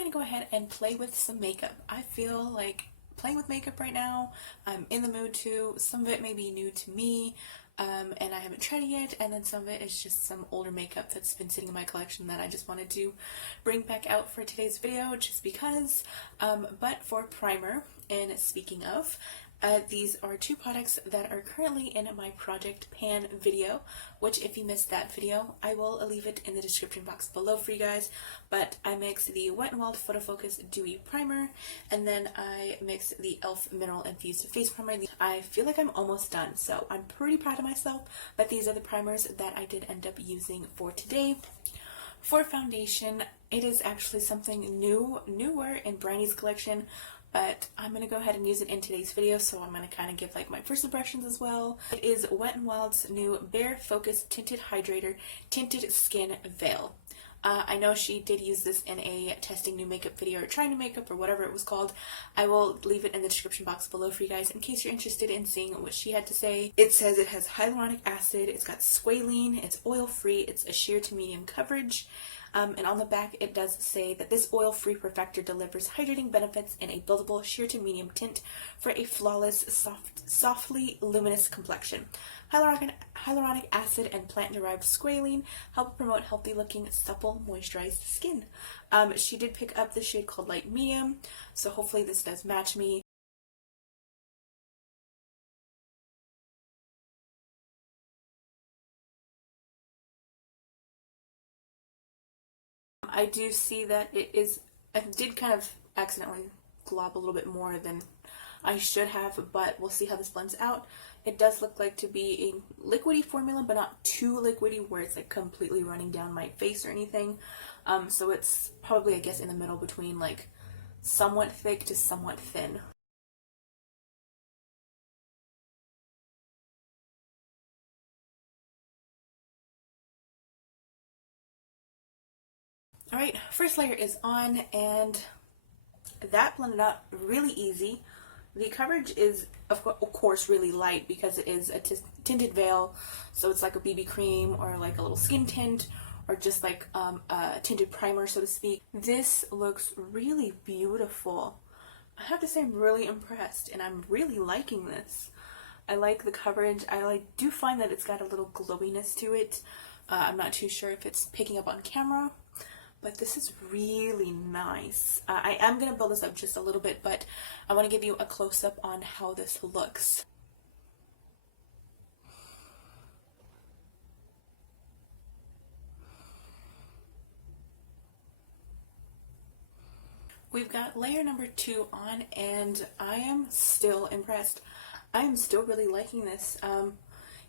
gonna go ahead and play with some makeup. I feel like playing with makeup right now. I'm in the mood to. Some of it may be new to me, and I haven't tried it yet, and then some of it is just some older makeup that's been sitting in my collection that I just wanted to bring back out for today's video just because. But for primer, and speaking of, these are two products that are currently in my Project Pan video, which if you missed that video, I will leave it in the description box below for you guys. But I mixed the Wet n Wild Photo Focus Dewy Primer, and then I mixed the e.l.f. Mineral Infused Face Primer. I feel like I'm almost done, so I'm pretty proud of myself, but these are the primers that I did end up using for today. For foundation, it is actually something newer in Brandy's collection, but I'm going to go ahead and use it in today's video, so I'm going to kind of give like my first impressions as well. It is Wet n Wild's new Bare Focus Tinted Hydrator Tinted Skin Veil. I know she did use this in a testing new makeup video or trying new makeup or whatever it was called. I will leave it in the description box below for you guys in case you're interested in seeing what she had to say. It says it has hyaluronic acid, it's got squalene, it's oil-free, it's a sheer to medium coverage. And on the back it does say that this oil-free perfector delivers hydrating benefits in a buildable sheer to medium tint for a flawless, softly luminous complexion. Hyaluronic acid and plant-derived squalene help promote healthy-looking, supple, moisturized skin. She did pick up the shade called Light Medium, so hopefully this does match me. I do see that I did kind of accidentally glob a little bit more than I should have, but we'll see how this blends out. It does look like to be a liquidy formula, but not too liquidy where it's like completely running down my face or anything. So it's probably, I guess, in the middle between like somewhat thick to somewhat thin. Alright, first layer is on, and that blended out really easy. The coverage is, of course, really light because it is a tinted veil, so it's like a BB cream or like a little skin tint or just like a tinted primer, so to speak. This looks really beautiful. I have to say I'm really impressed, and I'm really liking this. I like the coverage. I do find that it's got a little glowiness to it. I'm not too sure if it's picking up on camera, but this is really nice. I am going to build this up just a little bit, but I want to give you a close-up on how this looks. We've got layer number 2 on, and I am still impressed. I am still really liking this,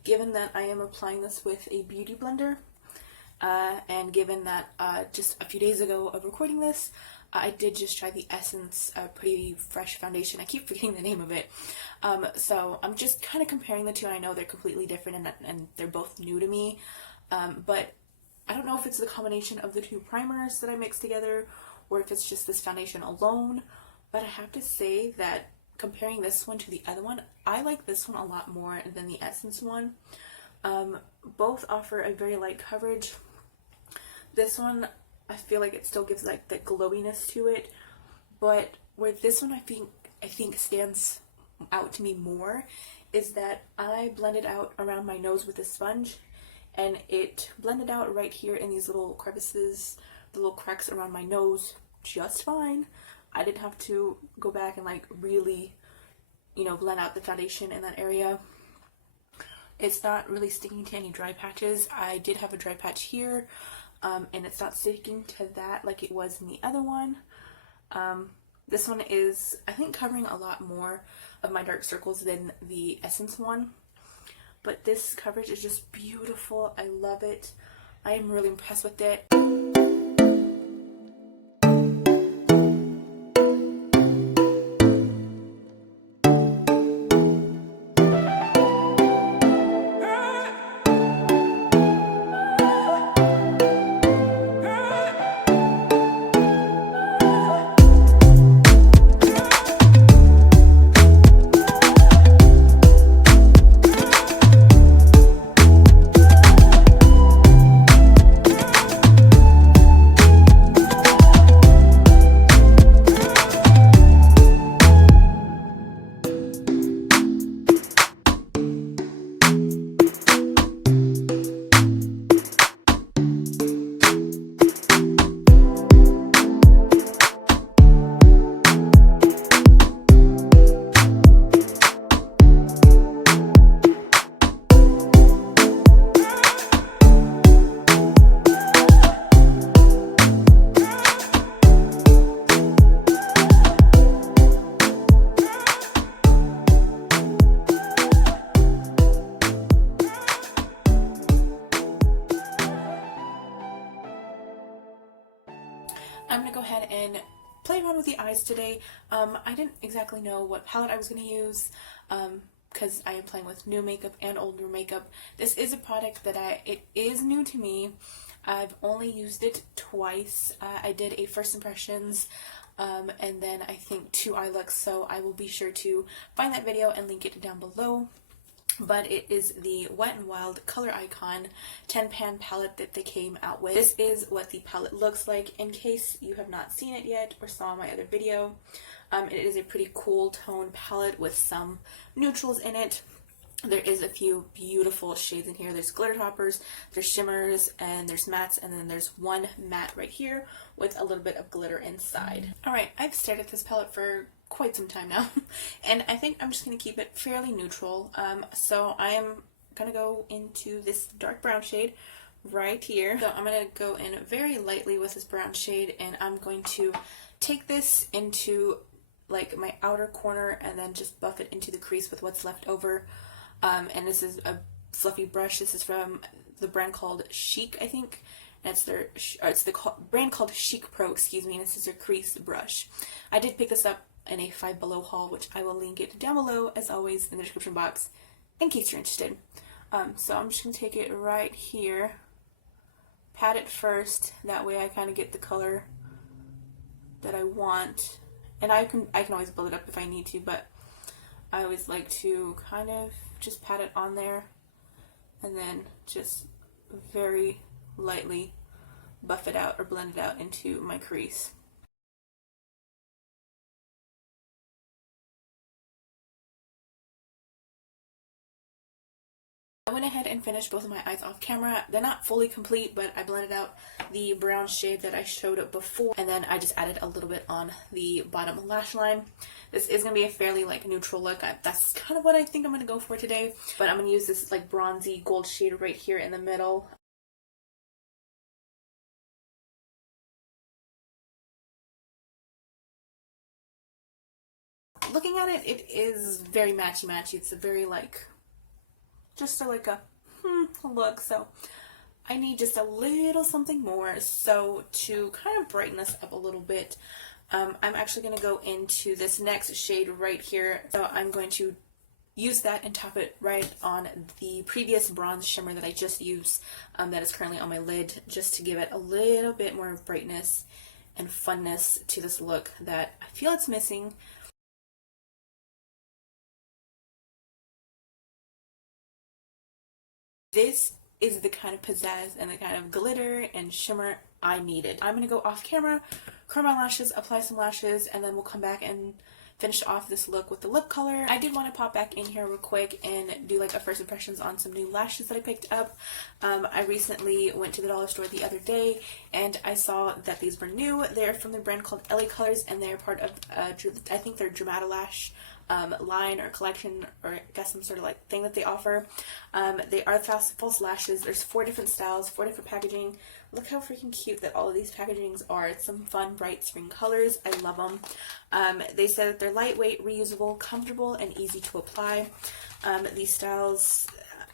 given that I am applying this with a beauty blender. And given that just a few days ago of recording this, I did just try the Essence Pretty Fresh Foundation. I keep forgetting the name of it. So I'm just kind of comparing the two. I know they're completely different and they're both new to me. But I don't know if it's the combination of the two primers that I mixed together or if it's just this foundation alone. But I have to say that comparing this one to the other one, I like this one a lot more than the Essence one. Both offer a very light coverage. This one, I feel like it still gives like the glowiness to it, but where this one I think stands out to me more is that I blended out around my nose with a sponge, and it blended out right here in these little crevices, the little cracks around my nose just fine. I didn't have to go back and like really, blend out the foundation in that area. It's not really sticking to any dry patches. I did have a dry patch here, and it's not sticking to that like it was in the other one. This one is, I think, covering a lot more of my dark circles than the Essence one. But this coverage is just beautiful. I love it. I am really impressed with it. been playing around with the eyes today. I didn't exactly know what palette I was going to use because I am playing with new makeup and older makeup. This is a product that it is new to me. I've only used it twice. I did a first impressions and then I think 2 eye looks, so I will be sure to find that video and link it down below. But it is the Wet n Wild Color Icon 10-pan palette that they came out with. This is what the palette looks like in case you have not seen it yet or saw my other video. It is a pretty cool tone palette with some neutrals in it. There is a few beautiful shades in here. There's glitter toppers, there's shimmers, and there's mattes, and then there's one matte right here with a little bit of glitter inside. Alright, I've stared at this palette for quite some time now, and I think I'm just going to keep it fairly neutral. So I am going to go into this dark brown shade right here. So I'm going to go in very lightly with this brown shade, and I'm going to take this into like my outer corner and then just buff it into the crease with what's left over. And this is a fluffy brush. This is from the brand called Chic, I think. And it's the brand called Chic Pro, excuse me, and this is their crease brush. I did pick this up in a 5 Below haul, which I will link it down below, as always, in the description box, in case you're interested. So I'm just going to take it right here, pat it first, that way I kind of get the color that I want. And I can always build it up if I need to, but I always like to kind of just pat it on there and then just very lightly buff it out or blend it out into my crease. I went ahead and finished both of my eyes off camera. They're not fully complete, but I blended out the brown shade that I showed up before, and then I just added a little bit on the bottom lash line. This is going to be a fairly like neutral look. That's kind of what I think I'm going to go for today, but I'm going to use this like bronzy gold shade right here in the middle. Looking at it, it is very matchy-matchy. It's a very like just like a look, so I need just a little something more. So to kind of brighten this up a little bit, I'm actually going to go into this next shade right here. So I'm going to use that and top it right on the previous bronze shimmer that I just used, that is currently on my lid, just to give it a little bit more brightness and funness to this look that I feel it's missing. This is the kind of pizzazz and the kind of glitter and shimmer I needed. I'm going to go off camera, curl my lashes, apply some lashes, and then we'll come back and finish off this look with the lip color. I did want to pop back in here real quick and do like a first impressions on some new lashes that I picked up. I recently went to the dollar store the other day and I saw that these were new. They're from the brand called LA Colors, and they're part of, I think they're Dermatolash line or collection, or I guess some sort of like thing that they offer. They are false lashes. There's 4 different styles, 4 different packaging. Look how freaking cute that all of these packagings are. It's some fun, bright spring colors. I love them. They said that they're lightweight, reusable, comfortable, and easy to apply. These styles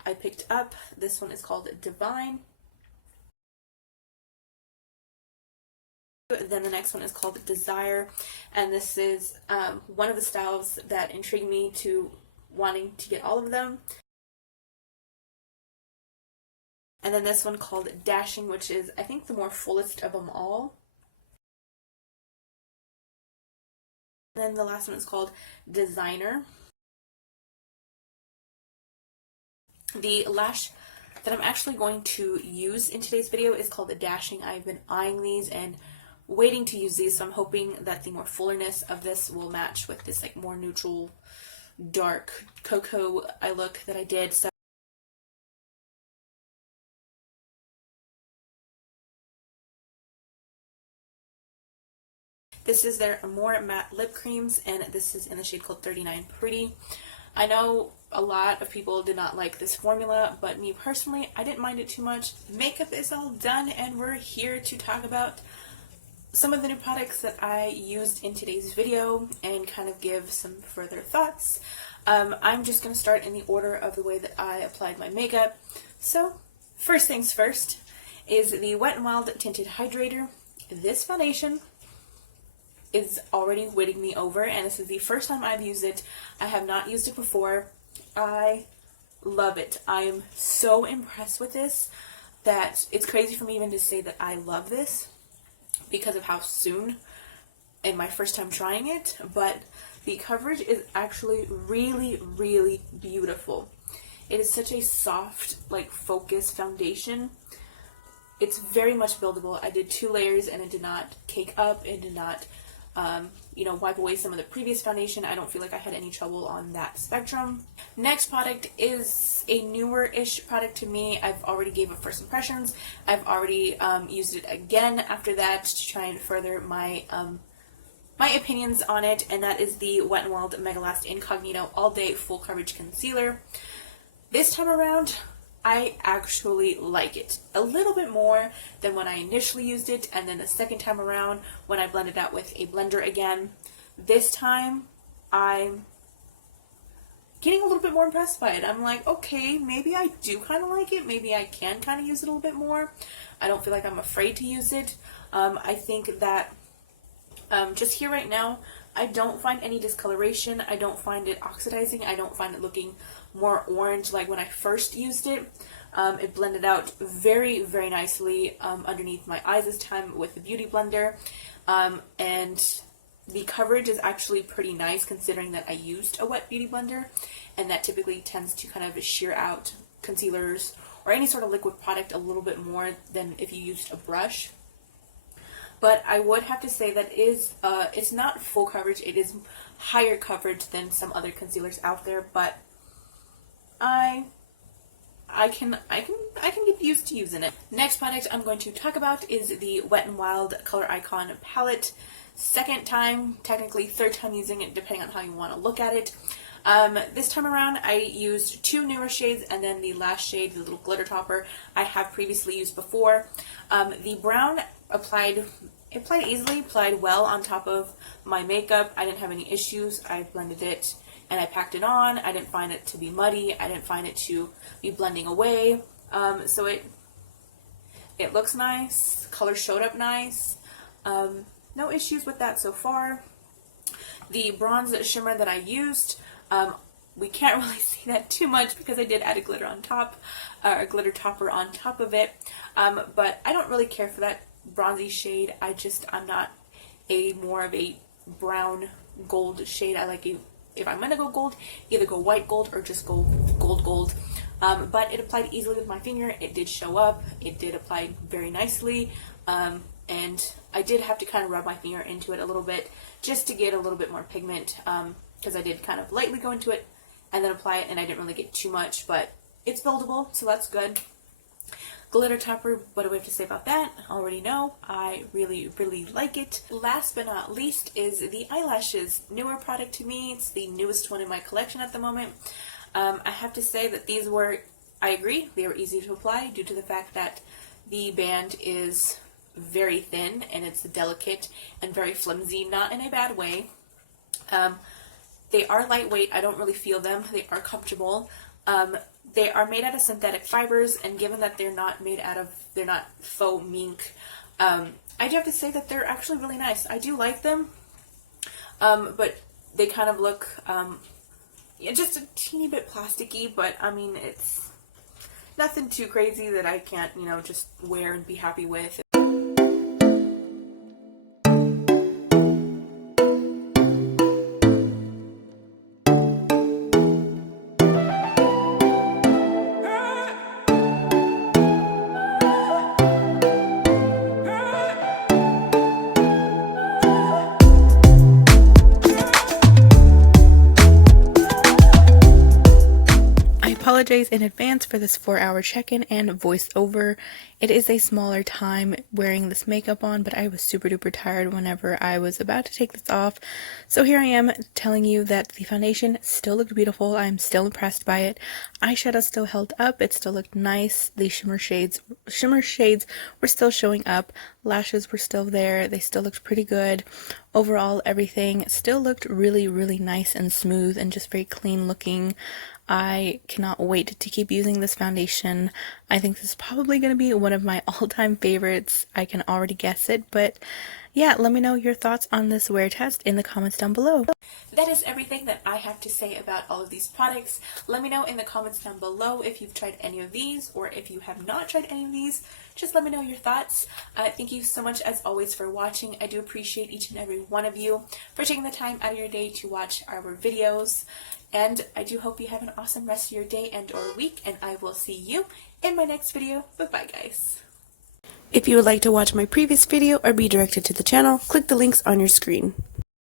I picked up. This one is called Divine. Then the next one is called Desire, and this is one of the styles that intrigued me to wanting to get all of them. And then this one called Dashing, which is I think the more fullest of them all. And then the last one is called Designer. The lash that I'm actually going to use in today's video is called the Dashing. I've been eyeing these and waiting to use these, so I'm hoping that the more fullerness of this will match with this like more neutral, dark cocoa eye look that I did. So this is their More Matte Lip Creams, and this is in the shade called 39 Pretty. I know a lot of people did not like this formula, but me personally, I didn't mind it too much. Makeup is all done, and we're here to talk about some of the new products that I used in today's video and kind of give some further thoughts. I'm just going to start in the order of the way that I applied my makeup. So, first things first is the Wet n Wild Tinted Hydrator. This foundation is already winning me over, and this is the first time I've used it. I have not used it before. I love it. I am so impressed with this that it's crazy for me even to say that I love this because of how soon in my first time trying it, but the coverage is actually really, really beautiful. It is such a soft, like, focused foundation. It's very much buildable. I did 2 layers and it did not cake up. It did not, wipe away some of the previous foundation. I don't feel like I had any trouble on that spectrum. Next product is a newer-ish product to me. I've already gave it first impressions. I've already used it again after that to try and further my opinions on it, and that is the Wet n Wild Megalast Incognito All Day Full Coverage Concealer. This time around, I actually like it a little bit more than when I initially used it, and then the second time around when I blended out with a blender again. This time, I'm getting a little bit more impressed by it. I'm like, okay, maybe I do kind of like it. Maybe I can kind of use it a little bit more. I don't feel like I'm afraid to use it. I think that just here right now, I don't find any discoloration. I don't find it oxidizing. I don't find it looking more orange like when I first used it. It blended out very, very nicely underneath my eyes this time with the Beauty Blender. And the coverage is actually pretty nice considering that I used a wet Beauty Blender, and that typically tends to kind of shear out concealers or any sort of liquid product a little bit more than if you used a brush. But I would have to say that it's not full coverage. It is higher coverage than some other concealers out there, but I can get used to using it. Next product I'm going to talk about is the Wet n Wild Color Icon palette. Second time, technically third time using it, depending on how you want to look at it. This time around, I used 2 newer shades, and then the last shade, the little glitter topper, I have previously used before. The brown applied easily, applied well on top of my makeup. I didn't have any issues. I blended it and I packed it on. I didn't find it to be muddy. I didn't find it to be blending away. So it looks nice. Color showed up nice. No issues with that so far. The bronze shimmer that I used, we can't really see that too much because I did add a glitter on top, a glitter topper on top of it. But I don't really care for that bronzy shade. I'm not more of a brown gold shade. I like if I'm gonna go gold, either go white gold or just go gold. But it applied easily with my finger. It did show up. It did apply very nicely. And I did have to kind of rub my finger into it a little bit just to get a little bit more pigment, because I did kind of lightly go into it and then apply it, and I didn't really get too much, but it's buildable, so that's good. Glitter topper, what do we have to say about that? I already know. I really, really like it. Last but not least is the eyelashes. Newer product to me. It's the newest one in my collection at the moment. I have to say that these were, I agree, they were easy to apply due to the fact that the band is very thin and it's delicate and very flimsy, not in a bad way. They are lightweight. I don't really feel them. They are comfortable. They are made out of synthetic fibers, and given that they're not faux mink, I do have to say that they're actually really nice. I do like them, but they kind of look just a teeny bit plasticky, but I mean, it's nothing too crazy that I can't, just wear and be happy with. Apologize in advance for this 4-hour check-in and voiceover. It is a smaller time wearing this makeup on, but I was super duper tired whenever I was about to take this off. So here I am telling you that the foundation still looked beautiful. I'm still impressed by it. Eyeshadow still held up. It still looked nice. The shimmer shades were still showing up. Lashes were still there. They still looked pretty good. Overall, everything still looked really, really nice and smooth and just very clean looking. I cannot wait to keep using this foundation. I think this is probably going to be one of my all-time favorites. I can already guess it, but yeah, let me know your thoughts on this wear test in the comments down below. That is everything that I have to say about all of these products. Let me know in the comments down below if you've tried any of these, or if you have not tried any of these. Just let me know your thoughts. Thank you so much as always for watching. I do appreciate each and every one of you for taking the time out of your day to watch our videos. And I do hope you have an awesome rest of your day and or week, and I will see you in my next video. Bye-bye, guys. If you would like to watch my previous video or be directed to the channel, click the links on your screen.